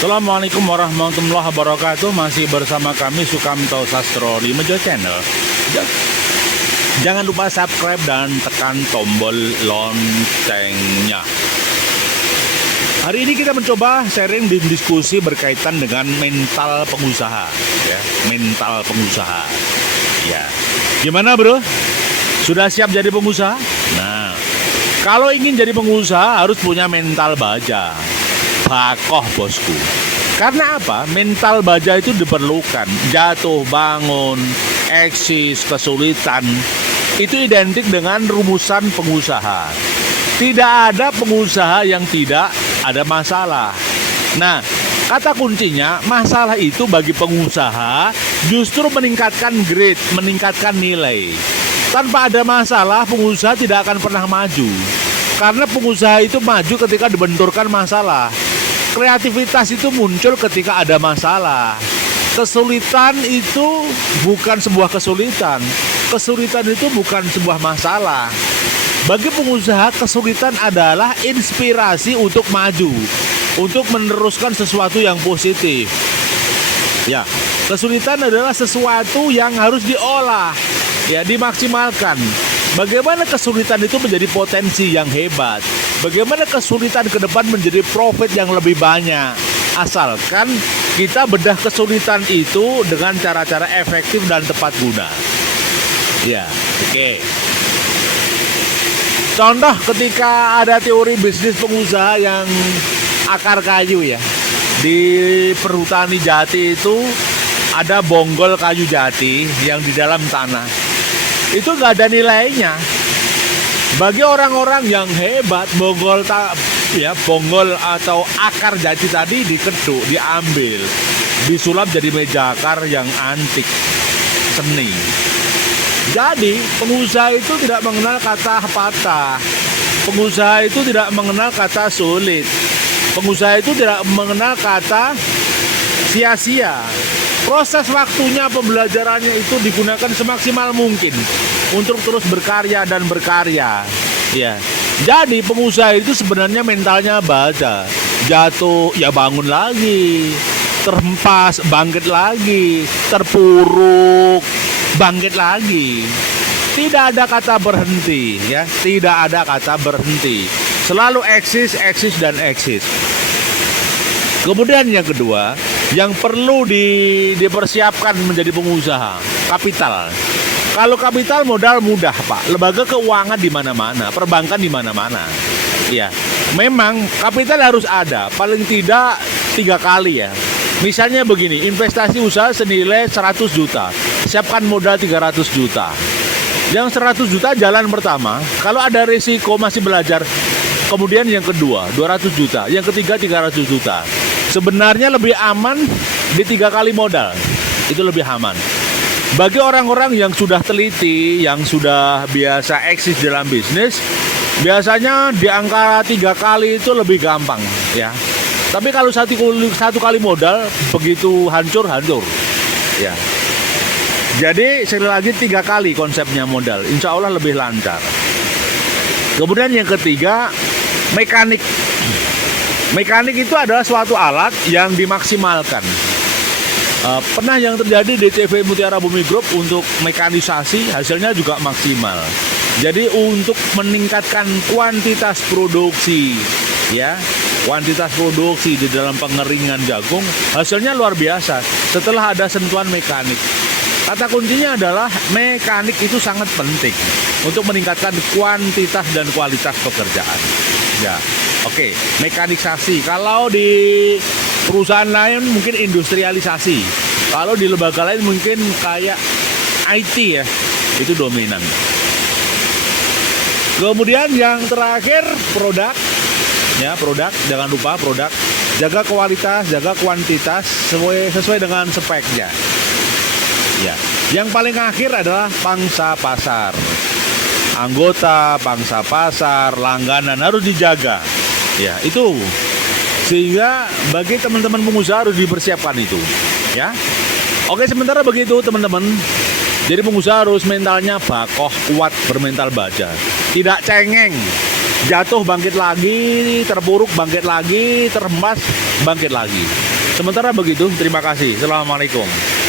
Assalamualaikum warahmatullahi wabarakatuh. Masih bersama kami Sukamto Sastro di Mejo Channel. Jangan lupa subscribe dan tekan tombol loncengnya. Hari ini kita mencoba sharing di diskusi berkaitan dengan mental pengusaha, ya, mental pengusaha. Ya, gimana bro? Sudah siap jadi pengusaha? Nah, kalau ingin jadi pengusaha harus punya mental baja. Bakoh bosku. Karena apa? Mental baja itu diperlukan. Jatuh, bangun, eksis, kesulitan itu identik dengan rumusan pengusaha. Tidak ada pengusaha yang tidak ada masalah. Nah, kata kuncinya masalah itu bagi pengusaha justru meningkatkan grade, meningkatkan nilai. Tanpa ada masalah, pengusaha tidak akan pernah maju. Karena pengusaha itu maju ketika dibenturkan masalah. Kreativitas itu muncul ketika ada masalah. Kesulitan itu bukan sebuah kesulitan. Kesulitan itu bukan sebuah masalah. Bagi pengusaha, kesulitan adalah inspirasi untuk maju, untuk meneruskan sesuatu yang positif. Ya, kesulitan adalah sesuatu yang harus diolah, ya, dimaksimalkan. Bagaimana kesulitan itu menjadi potensi yang hebat? Bagaimana kesulitan ke depan menjadi profit yang lebih banyak? Asalkan kita bedah kesulitan itu dengan cara-cara efektif dan tepat guna. Ya, oke. Contoh ketika ada teori bisnis pengusaha yang akar kayu ya. Di perhutani jati itu ada bonggol kayu jati yang di dalam tanah. Itu nggak ada nilainya. Bagi orang-orang yang hebat, bonggol atau akar jati tadi dikeduk, diambil, disulap jadi meja akar yang antik, seni. Jadi pengusaha itu tidak mengenal kata patah. Pengusaha itu tidak mengenal kata sulit. Pengusaha itu tidak mengenal kata sia-sia. Proses waktunya, pembelajarannya itu digunakan semaksimal mungkin untuk terus berkarya dan berkarya. Ya. Jadi pengusaha itu sebenarnya mentalnya baja. Jatuh, ya bangun lagi. Terhempas, bangkit lagi. Terpuruk, bangkit lagi. Tidak ada kata berhenti, ya. Tidak ada kata berhenti. Selalu eksis, eksis dan eksis. Kemudian yang kedua, yang perlu dipersiapkan menjadi pengusaha, kapital. Kalau kapital modal mudah, Pak. Lembaga keuangan di mana-mana, perbankan di mana-mana. Ya, memang kapital harus ada, paling tidak 3 kali ya. Misalnya begini, investasi usaha senilai 100 juta, siapkan modal 300 juta. Yang 100 juta jalan pertama, kalau ada risiko masih belajar. Kemudian yang kedua 200 juta, yang ketiga 300 juta. Sebenarnya lebih aman di 3 kali modal. Itu lebih aman. Bagi orang-orang yang sudah teliti, yang sudah biasa eksis dalam bisnis, biasanya di angka 3 kali itu lebih gampang, ya. Tapi kalau satu kali modal, begitu hancur. Ya. Jadi sekali lagi 3 kali konsepnya modal, insya Allah lebih lancar. Kemudian yang ketiga, mekanik. Mekanik itu adalah suatu alat yang dimaksimalkan. Pernah yang terjadi di TV Mutiara Bumi Group untuk mekanisasi, hasilnya juga maksimal. Jadi untuk meningkatkan kuantitas produksi, ya, kuantitas produksi di dalam pengeringan jagung, hasilnya luar biasa setelah ada sentuhan mekanik. Kata kuncinya adalah mekanik itu sangat penting untuk meningkatkan kuantitas dan kualitas pekerjaan. Ya, oke, mekanisasi. Kalau di perusahaan lain mungkin industrialisasi. Kalau di lembaga lain mungkin kayak IT ya, itu dominan. Kemudian yang terakhir produk. Ya, produk, jangan lupa produk. Jaga kualitas, jaga kuantitas sesuai dengan speknya. Ya, yang paling akhir adalah pangsa pasar. Anggota, pangsa pasar, langganan harus dijaga. Ya, itu. Sehingga bagi teman-teman pengusaha harus dipersiapkan itu. Ya. Oke, sementara begitu teman-teman. Jadi pengusaha harus mentalnya bakoh, kuat, bermental baja. Tidak cengeng. Jatuh bangkit lagi, terpuruk bangkit lagi, terhempas bangkit lagi. Sementara begitu, terima kasih. Assalamualaikum.